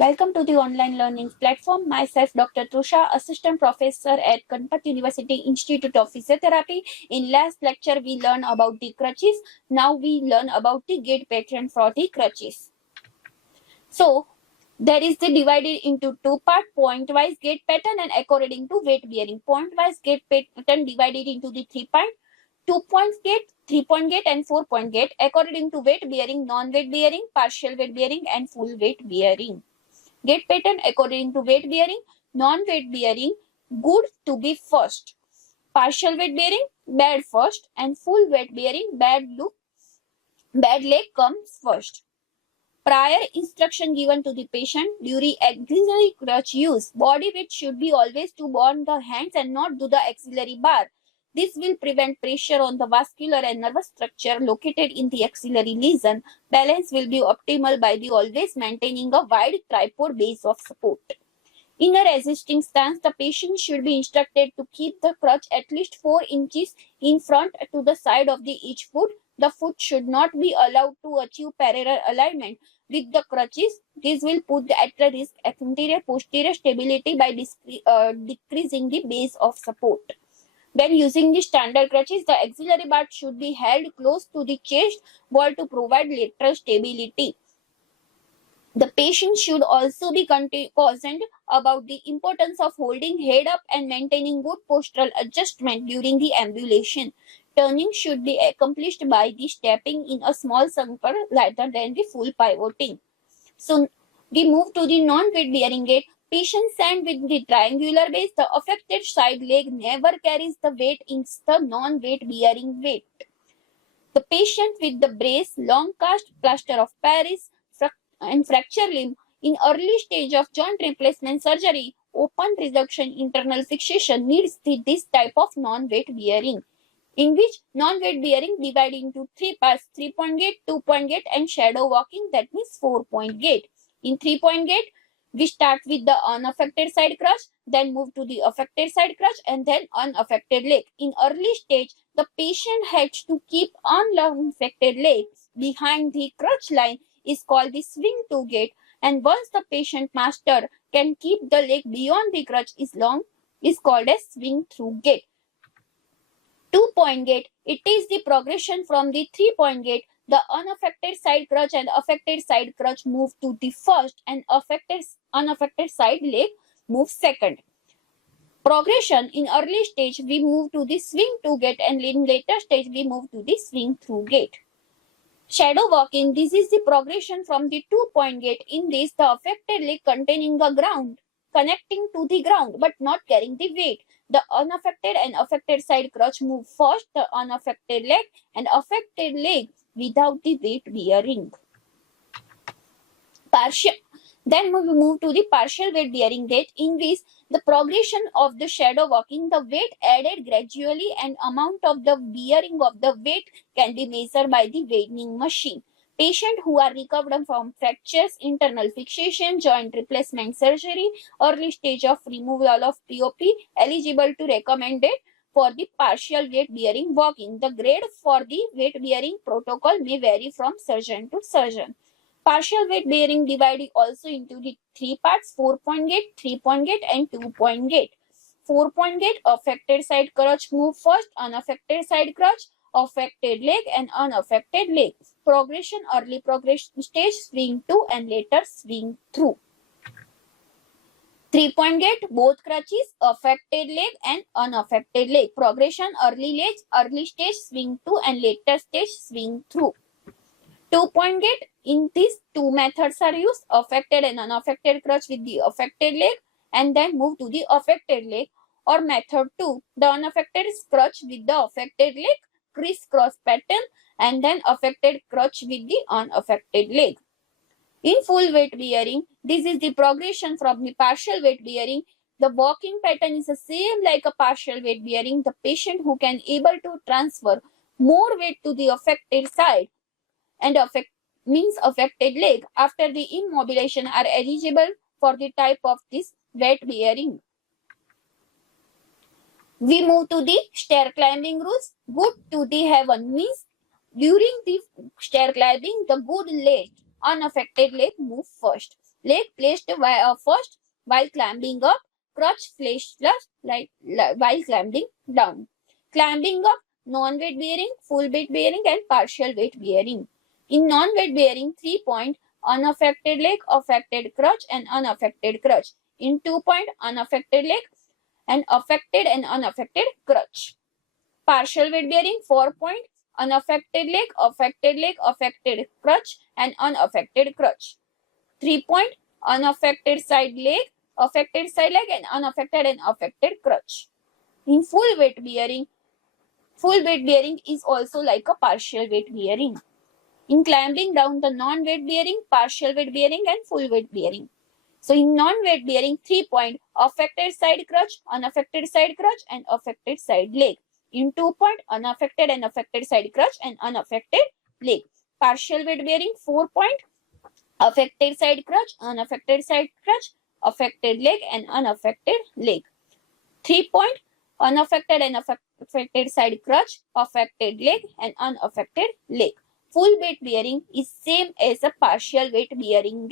Welcome to the online learning platform. Myself, Dr. Trusha, Assistant Professor at Kanpat University Institute of Physiotherapy. In last lecture, we learned about the crutches. Now we learn about the gait pattern for the crutches. So, there is the divided into two parts, point-wise gait pattern and according to weight bearing. Point-wise gait pattern divided into the 3 points. 2-point gait, 3-point gait and 4-point gait according to weight bearing, non-weight bearing, partial weight bearing and full weight bearing. Gait pattern according to weight bearing, non-weight bearing, good to be first. Partial weight bearing, bad first, and full weight bearing, bad leg comes first. Prior instruction given to the patient during auxiliary crutch use. Body weight should be always to on the hands and not to the auxiliary bar. This will prevent pressure on the vascular and nervous structure located in the axillary lesion. Balance will be optimal by the always maintaining a wide tripod base of support. In a resisting stance, the patient should be instructed to keep the crutch at least 4 inches in front to the side of the each foot. The foot should not be allowed to achieve parallel alignment with the crutches. This will put at risk anterior-posterior stability by decreasing the base of support. When using the standard crutches, the auxiliary bar should be held close to the chest wall to provide lateral stability. The patient should also be cautioned about the importance of holding head up and maintaining good postural adjustment during the ambulation. Turning should be accomplished by the stepping in a small circle rather than the full pivoting. So we move to the non-weight bearing gait. Patient stand with the triangular base. The affected side leg never carries the weight in the non-weight bearing weight. The patient with the brace, long cast, plaster of Paris, and fracture limb in early stage of joint replacement surgery, open reduction internal fixation needs this type of non-weight bearing, in which non-weight bearing divided into 3 parts: 3-point gait, 2-point gait, and shadow walking, that means 4-point gait. In 3-point gait, we start with the unaffected side crutch, then move to the affected side crutch, and then unaffected leg. In early stage, the patient has to keep unaffected leg behind the crutch line is called the swing to gait, and once the patient master can keep the leg beyond the crutch is called as swing through gait. 2-point gait, it is the progression from the 3-point gait. The unaffected side crutch and affected side crutch move to the first, and unaffected side leg move second. Progression in early stage, we move to the swing to gait, and in later stage, we move to the swing through gait. Shadow walking, this is the progression from the 2-point gait. In this, the affected leg containing the ground, connecting to the ground but not carrying the weight. The unaffected and affected side crutch move first, the unaffected leg and affected leg without the weight bearing. Then we move to the partial weight bearing gait, in which the progression of the shadow walking, the weight added gradually and amount of the bearing of the weight can be measured by the weighing machine. Patients who are recovered from fractures, internal fixation, joint replacement surgery, early stage of removal of POP, eligible to recommended for the partial weight bearing walking. The grade for the weight bearing protocol may vary from surgeon to surgeon. Partial weight bearing divided also into the 3 parts: 4-point gait, 3-point gait, and 2-point gait. 4-point gait, affected side crutch move first, unaffected side crutch, affected leg, and unaffected leg. Progression, early progression stage, swing to and later swing through. 3-point gait, both crutches, affected leg and unaffected leg. Progression, early stage, swing to and later stage, swing through. 2-point gait, in these two methods are used: affected and unaffected crutch with the affected leg, and then move to the affected leg. Or method 2, the unaffected crutch with the affected leg, crisscross pattern, and then affected crutch with the unaffected leg. In full weight bearing, this is the progression from the partial weight bearing. The walking pattern is the same like a partial weight bearing. The patient who can able to transfer more weight to the affected side and affected leg after the immobilization are eligible for the type of this weight bearing. We move to the stair climbing rules. Good to the heaven means during the stair climbing, the good leg, unaffected leg move first. leg placed first while climbing up, crutch placed while climbing down. Climbing up, non-weight bearing, full weight bearing and partial weight bearing. In non-weight bearing, 3-point, unaffected leg, affected crutch and unaffected crutch. In 2-point, unaffected leg and unaffected crutch. Partial weight bearing, 4-point, unaffected leg, affected crutch and unaffected crutch. 3-point, unaffected side leg and unaffected and affected crutch. In full weight bearing is also like a partial weight bearing. In climbing down, the non-weight bearing, partial weight bearing and full weight bearing. So in non-weight bearing, 3-point, affected side crutch, unaffected side crutch and affected side leg. In 2-point, unaffected and affected side crutch and unaffected leg. Partial weight bearing, 4-point, affected side crutch, unaffected side crutch, affected leg and unaffected leg. 3-point, unaffected and affected side crutch, affected leg and unaffected leg. Full weight bearing is same as a partial weight bearing.